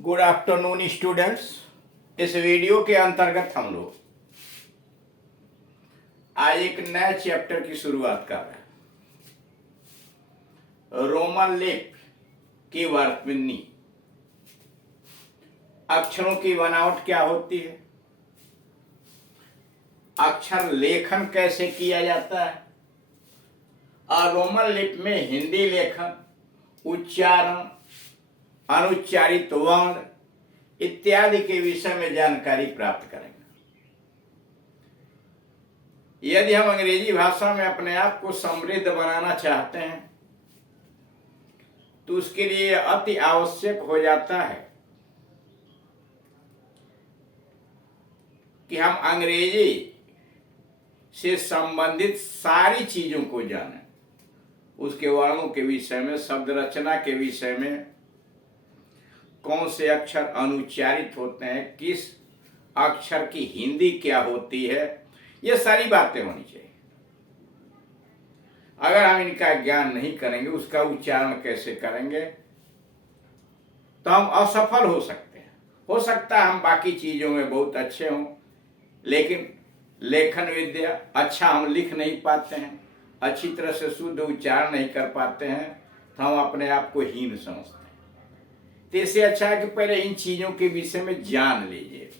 Good afternoon students. इस video के अंतर्गत हम लोग आज एक नए चैप्टर की शुरुआत कर रहे हैं। रोमन लिपि की वर्तनी, अक्षरों की बनावट क्या होती है, अक्षर लेखन कैसे किया जाता है और रोमन लिपि में हिंदी लेखन, उच्चारण, अनुच्चारित वर्ण इत्यादि के विषय में जानकारी प्राप्त करेंगे। यदि हम अंग्रेजी भाषा में अपने आप को समृद्ध बनाना चाहते हैं तो उसके लिए अति आवश्यक हो जाता है कि हम अंग्रेजी से संबंधित सारी चीजों को जानें, उसके वर्णों के विषय में, शब्द रचना के विषय में, कौन से अक्षर अनुच्चारित होते हैं, किस अक्षर की हिंदी क्या होती है, ये सारी बातें होनी चाहिए। अगर हम इनका ज्ञान नहीं करेंगे, उसका उच्चारण कैसे करेंगे, तो हम असफल हो सकते हैं। हो सकता है हम बाकी चीजों में बहुत अच्छे हों, लेकिन लेखन विद्या अच्छा हम लिख नहीं पाते हैं, अच्छी तरह से शुद्ध उच्चारण नहीं कर पाते हैं, तो हम अपने आप को हीन समझते हैं। तो इससे अच्छा है कि पहले इन चीजों के विषय में जान लीजिए।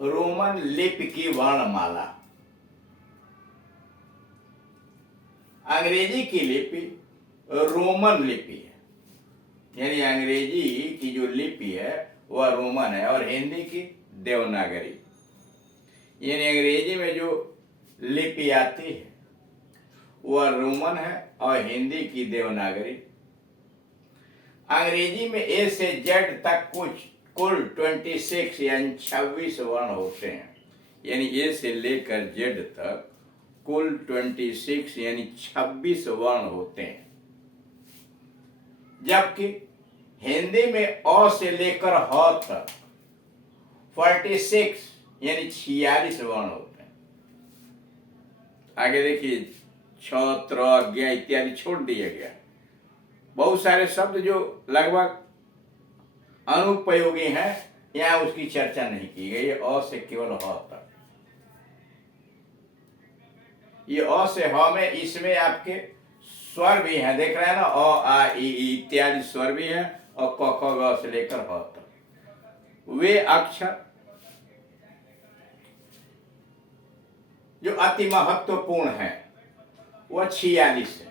रोमन लिपि की वर्णमाला। अंग्रेजी की लिपि रोमन लिपि है, यानी अंग्रेजी की जो लिपि है वह रोमन है, और हिंदी की देवनागरी। यानी अंग्रेजी में जो लिपि आती है वह रोमन है और हिंदी की देवनागरी। अंग्रेजी में ए से जेड तक कुल 26 यानी 26 वर्ण होते हैं। यानी ए से लेकर जेड तक कुल 26 यानी 26 वर्ण होते हैं, जबकि हिंदी में अ से लेकर ह तक 46 यानी 46 वर्ण होते हैं। आगे देखिए, छ, त्र, ज्ञ इत्यादि छोड़ दिया गया। बहुत सारे शब्द जो लगभग अनुपयोगी हैं, यहाँ उसकी चर्चा नहीं की गई। ये अ से केवल ह तक, ये अ से ह में इसमें आपके स्वर भी हैं, देख रहे हैं ना, अ आ इ इत्यादि स्वर भी हैं, और क ख ग से लेकर ह तक वे अक्षर जो अति महत्वपूर्ण है वह 46 है।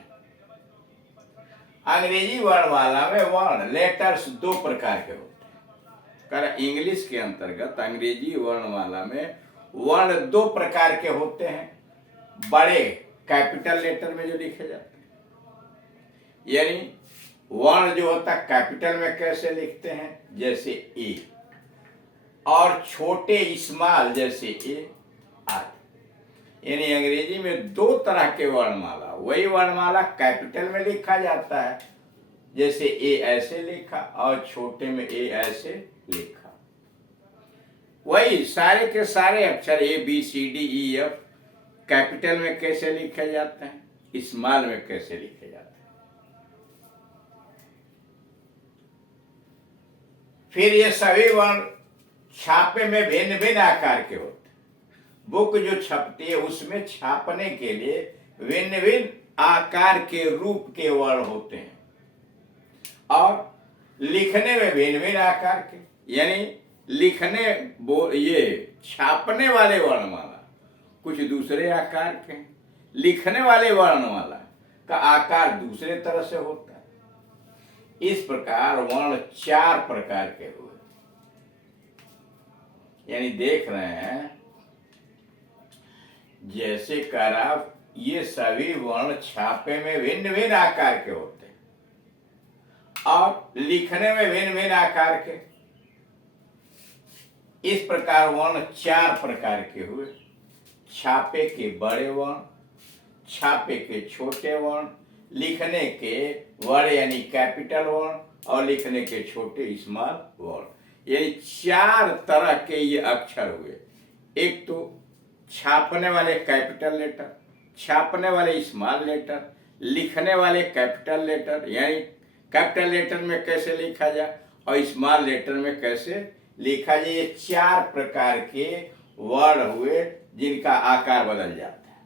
अंग्रेजी वर्णमाला में वर्ण लेटर्स दो प्रकार के होते हैं। कर इंग्लिश के अंतर्गत अंग्रेजी वर्णमाला में वर्ण दो प्रकार के होते हैं। बड़े कैपिटल लेटर में जो लिखे जाते हैं, यानी वर्ण जो होता है कैपिटल में कैसे लिखते हैं, जैसे ए, और छोटे स्मॉल जैसे ए आदि। यानी अंग्रेजी में दो तरह के वर्णमाला, वही वर्णमाला कैपिटल में लिखा जाता है, जैसे ए ऐसे लिखा, और छोटे में ए ऐसे लिखा। वही सारे के सारे अक्षर A B C D E F capital में कैसे लिखे जाते हैं, स्मॉल में कैसे लिखे जाते हैं। फिर ये सभी वर्ण छापे में भिन्न भिन्न आकार के होते हैं। बुक जो छपती है उसमें छापने के लिए भिन्न भिन्न आकार के रूप के वर्ण होते हैं, और लिखने में भिन्न भिन्न आकार के, यानी ये छापने वाले वर्णमाला कुछ दूसरे आकार के, लिखने वाले वर्णमाला का आकार दूसरे तरह से होता है। इस प्रकार वर्ण 4 प्रकार के हुए। यानी देख रहे हैं, जैसे करा, ये सभी वर्ण छापे में भिन्न भिन्न आकार के होते हैं और लिखने में भिन्न भिन्न आकार के। इस प्रकार वर्ण 4 प्रकार के हुए। छापे के बड़े वर्ण, छापे के छोटे वर्ण, लिखने के बड़े यानी कैपिटल वर्ण, और लिखने के छोटे स्मॉल वर्ण। ये 4 तरह के ये अक्षर हुए। एक तो छापने वाले कैपिटल लेटर, छापने वाले स्मॉल लेटर, लिखने वाले कैपिटल लेटर, यानी कैपिटल लेटर में कैसे लिखा जाए, और स्मॉल लेटर में कैसे लिखा जाए। ये 4 प्रकार के वर्ड हुए जिनका आकार बदल जाता है।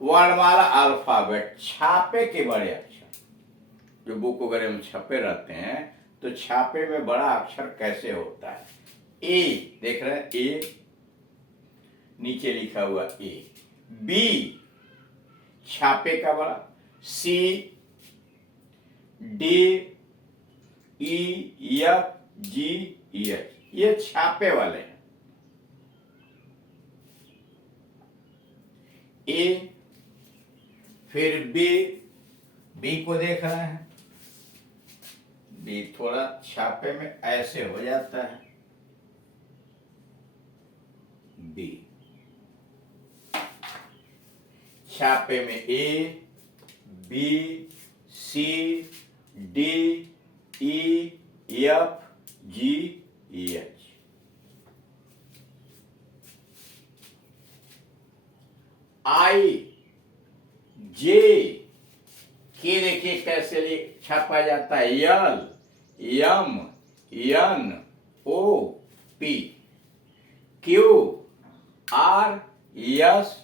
वर्णमाला अल्फाबेट, छापे के बड़े अक्षर जो बुक वगैरह में छपे रहते हैं, तो छापे में बड़ा अक्षर कैसे होता है। ए देख रहे हैं, ए नीचे लिखा हुआ ए। बी छापे का बड़ा। सी, D, E, F, G, H ये छापे वाले हैं। ए, फिर बी, बी को देख रहे हैं, बी थोड़ा छापे में ऐसे हो जाता है। बी छापे में A, B, C, D, E, F, G, H. I, J K देखिए कैसे छापा जाता है। L, M, N, O, P. Q, R, S,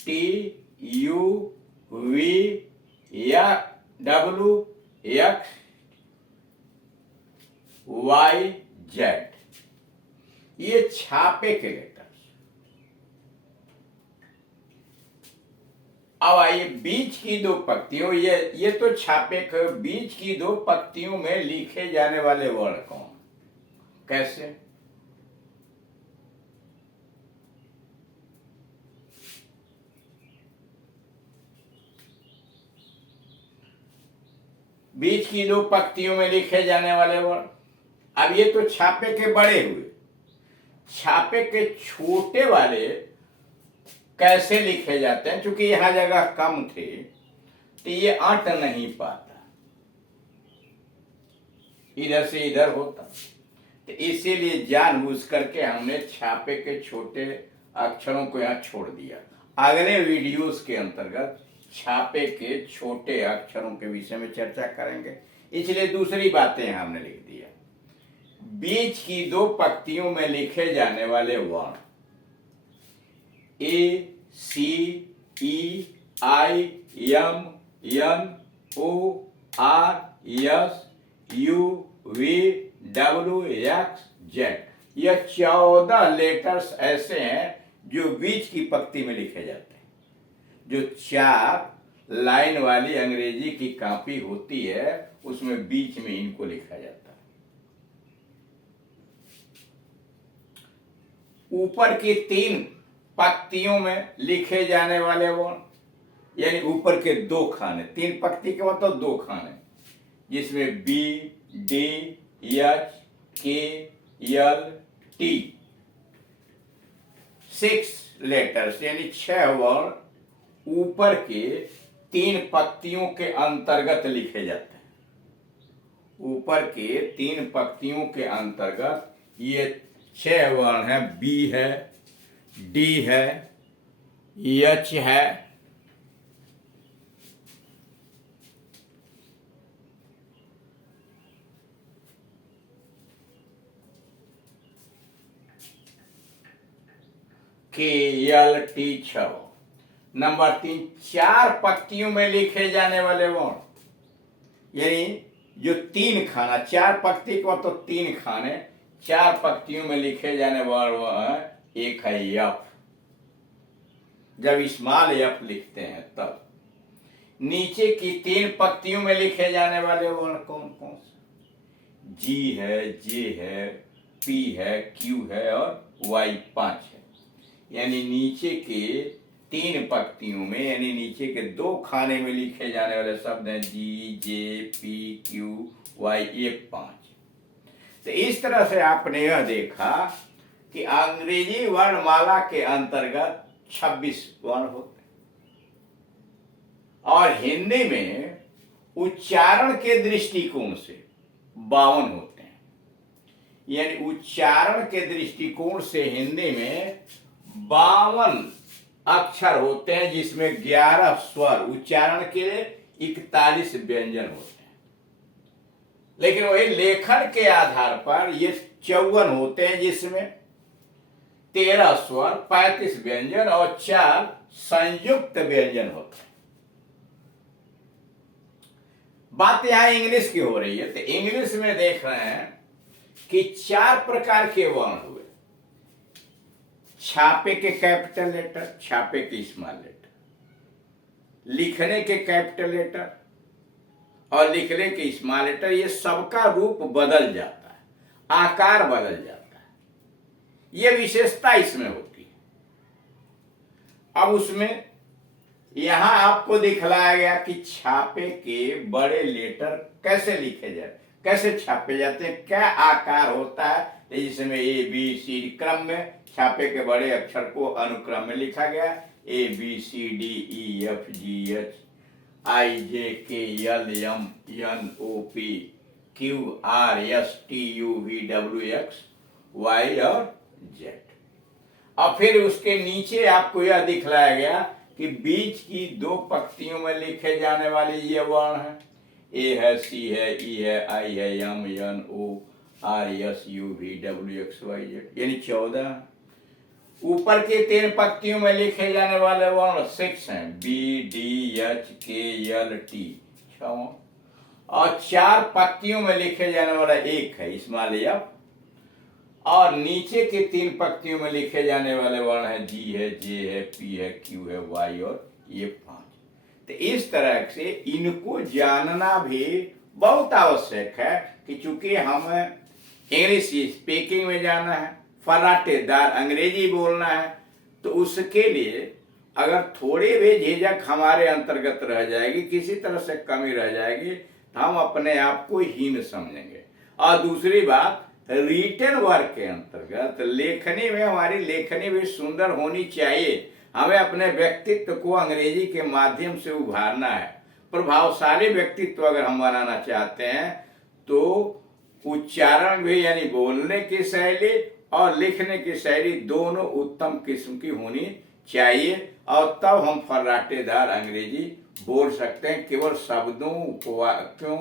T, U, V, या डब्ल्यू, एक्स, वाई, जेड ये छापे के लेटर्स। अब आइए बीच की 2 पंक्तियों, ये तो छापे के बीच की 2 पंक्तियों में लिखे जाने वाले वर्ड कौन, कैसे। बीच की 2 पंक्तियों में लिखे जाने वाले वर्ड। अब ये तो छापे के बड़े हुए, छापे के छोटे वाले कैसे लिखे जाते हैं। क्योंकि यहां जगह कम थे तो ये अट नहीं पाता, इधर से इधर होता, तो इसीलिए जानबूझ करके हमने छापे के छोटे अक्षरों को यहां छोड़ दिया। अगले वीडियोस के अंतर्गत छापे के छोटे अक्षरों के विषय में चर्चा करेंगे, इसलिए दूसरी बातें यहां हमने लिख दिया। बीच की 2 पंक्तियों में लिखे जाने वाले वर्ण A, C, E, I, M, N, O, R, S, U, V, W, X, Z ये 14 लेटर्स ऐसे हैं जो बीच की पंक्ति में लिखे जाते हैं। जो 4 लाइन वाली अंग्रेजी की कॉपी होती है उसमें बीच में इनको लिखा जाता है। ऊपर की 3 पंक्तियों में लिखे जाने वाले वर्ण, यानी ऊपर के 2 खाने, 3 पंक्ति के मतलब 2 खाने, जिसमें बी, डी, एच, के, एल, टी 6 लेटर्स यानी 6 वर्ण ऊपर के 3 पंक्तियों के अंतर्गत लिखे जाते हैं। ऊपर के 3 पंक्तियों के अंतर्गत ये 6 वर्ण है। बी है, डी है, एच है, के, एल, टी 6। नंबर 3 4 पंक्तियों में लिखे जाने वाले वर्ण, यानी जो 3 खाना, 4 पंक्ति को तो 3 खाने, 4 पंक्तियों में लिखे जाने वर्ण एक है यफ। जब स्मॉल यफ लिखते हैं तब। नीचे की 3 पंक्तियों में लिखे जाने वाले वर्ण कौन कौन से, जी है, जे है, पी है, क्यू है और वाई 5 है। यानी नीचे के 3 पंक्तियों में, यानी नीचे के 2 खाने में लिखे जाने वाले शब्द हैं जी, जे, पी, क्यू, वाई, ये 5। तो इस तरह से आपने यह देखा कि अंग्रेजी वर्णमाला के अंतर्गत 26 वर्ण होते हैं और हिंदी में उच्चारण के दृष्टिकोण से 52 होते हैं। यानी उच्चारण के दृष्टिकोण से हिंदी में 52 अक्षर होते हैं, जिसमें 11 स्वर, उच्चारण के लिए 41 व्यंजन होते हैं। लेकिन वही लेखन के आधार पर ये 54 होते हैं, जिसमें 13 स्वर, 35 व्यंजन और 4 संयुक्त व्यंजन होते हैं। बात यहां इंग्लिश की हो रही है, तो इंग्लिश में देख रहे हैं कि 4 प्रकार के वर्ण हुए। छापे के कैपिटल लेटर, छापे के स्मॉल लेटर, लिखने के कैपिटल लेटर और लिखने के स्मॉल लेटर, ये सबका रूप बदल जाता है, आकार बदल जाता है, ये विशेषता इसमें होती है। अब उसमें यहां आपको दिखलाया गया कि छापे के बड़े लेटर कैसे लिखे जाते, कैसे छापे जाते हैं, क्या आकार होता है। जिसमें ए बी सी डी क्रम में छापे के बड़े अक्षर को अनुक्रम में लिखा गया, A B C D E F G H I J K L M N O P Q R S T U V W X Y और जेड। और फिर उसके नीचे आपको यह दिखलाया गया कि बीच की 2 पंक्तियों में लिखे जाने वाले ये वर्ण हैं। ए है, सी है, ई है, आई है, M N O R S U V W X Y Z, यानी 14। ऊपर के 3 पंक्तियों में लिखे जाने वाले वर्ण 6 हैं, बी डी एच के एल टी 6। और 4 पंक्तियों में लिखे जाने वाला 1 है, स्मॉल एफ। और नीचे के 3 पंक्तियों में लिखे जाने वाले वर्ण है, जी है, जे है, पी है, क्यू है, वाई और ये 5। तो इस तरह से इनको जानना भी बहुत आवश्यक है कि चूंकि हम इंग्लिश स्पीकिंग में जाना है, फर्राटेदार अंग्रेजी बोलना है, तो उसके लिए अगर थोड़ी भी झिझक हमारे अंतर्गत रह जाएगी, किसी तरह से कमी रह जाएगी, तो हम अपने आप को हीन समझेंगे। और दूसरी बात, रिटन वर्क के अंतर्गत लेखनी में हमारी लेखनी भी सुंदर होनी चाहिए। हमें अपने व्यक्तित्व को अंग्रेजी के माध्यम से उभारना है। प्रभावशाली व्यक्तित्व अगर हम बनाना चाहते हैं तो उच्चारण भी, यानी बोलने की शैली और लिखने की शैली दोनों उत्तम किस्म की होनी चाहिए, और तब हम फर्राटेदार अंग्रेजी बोल सकते हैं। केवल शब्दों, वाक्यों,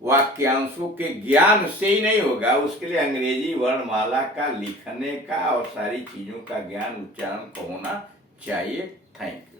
वाक्यांशों के ज्ञान से ही नहीं होगा, उसके लिए अंग्रेजी वर्णमाला का, लिखने का और सारी चीजों का ज्ञान, उच्चारण का होना चाहिए। Thank you.